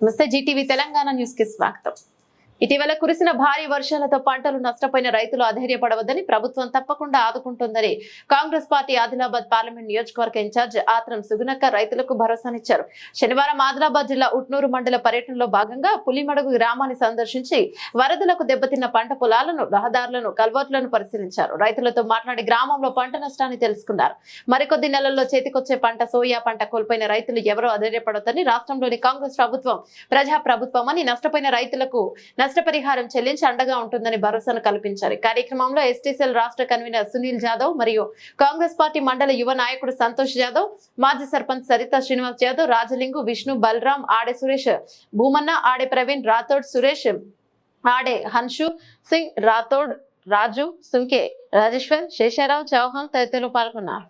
నమస్తే Zee TV Telangana news కి స్వాగతం ఇటీవల కురిసిన భారీ వర్షాలతో పంటలు నష్టపోయిన రైతులు అధైర్యపడవద్దని ప్రభుత్వం తప్పకుండా ఆదుకుంటుందని కాంగ్రెస్ పార్టీ ఆదిలాబాద్ పార్లమెంట్ నియోజకవర్గ ఇన్ఛార్జ్ ఆత్రం సుగునక్క రైతులకు భరోసానిచ్చారు. శనివారం ఆదిలాబాద్ జిల్లా ఉట్నూరు మండల పర్యటనలో భాగంగా పులిమడుగు గ్రామాన్ని సందర్శించి వరదలకు దెబ్బతిన్న పంట పొలాలను రహదారులను కల్వర్టులను పరిశీలించారు. రైతులతో మాట్లాడి గ్రామంలో పంట నష్టాన్ని తెలుసుకున్నారు. మరికొద్ది నెలల్లో చేతికొచ్చే పంట సోయా పంట కోల్పోయిన రైతులు ఎవరో అధైర్యపడొద్దని రాష్ట్రంలోని కాంగ్రెస్ ప్రభుత్వం ప్రజా ప్రభుత్వం అని నష్టపోయిన రైతులకు నష్టపరిహారం చెల్లించి అండగా ఉంటుందని భరోసాను కల్పించారు. కార్యక్రమంలో ఎస్టీసీఎల్ రాష్ట్ర కన్వీనర్ సునీల్ జాదవ్ మరియు కాంగ్రెస్ పార్టీ మండల యువ నాయకుడు సంతోష్ జాదవ్ మాజీ సర్పంచ్ సరిత శ్రీనివాస్ జాదవ్ రాజలింగు విష్ణు బలరాం ఆడే సురేష్ భూమన్న ఆడే ప్రవీణ్ రాథోడ్ సురేష్ ఆడే హన్షు సింగ్ రాథోడ్ రాజు సుంకే రాజేశ్వర్ శేషారావు చౌహాన్ తదితరులు పాల్గొన్నారు.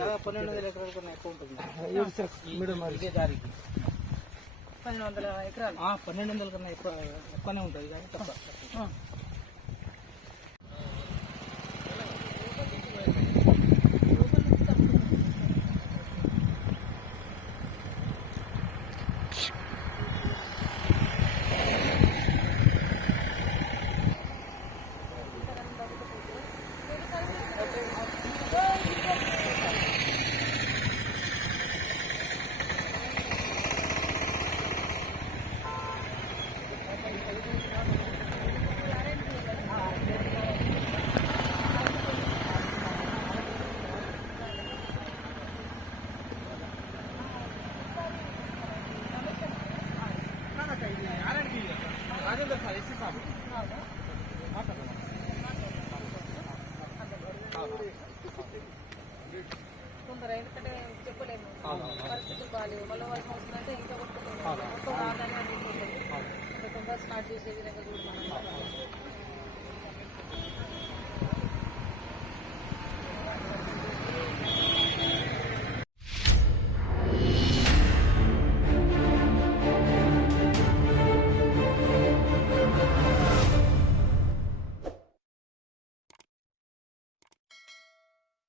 పన్నెండు వందల ఎకరాల కన్నా ఎక్కువ ఉంటుంది. ఇదే దారికి. పన్నెండు వందల ఎకరాలు. ఆ, పన్నెండు వందల కన్నా ఎక్కువ ఎక్కువనే ఉంటుంది కానీ తక్కువ. కొందరు ఎందుకంటే చెప్పలేము పరిస్థితులు బాగాలేవు మళ్ళీ వర్షం వస్తుందంటే ఇంకా కొట్టుకుంటుంది మొత్తం రాగానే తొందర స్టార్ట్ చేసే విధంగా చూడమని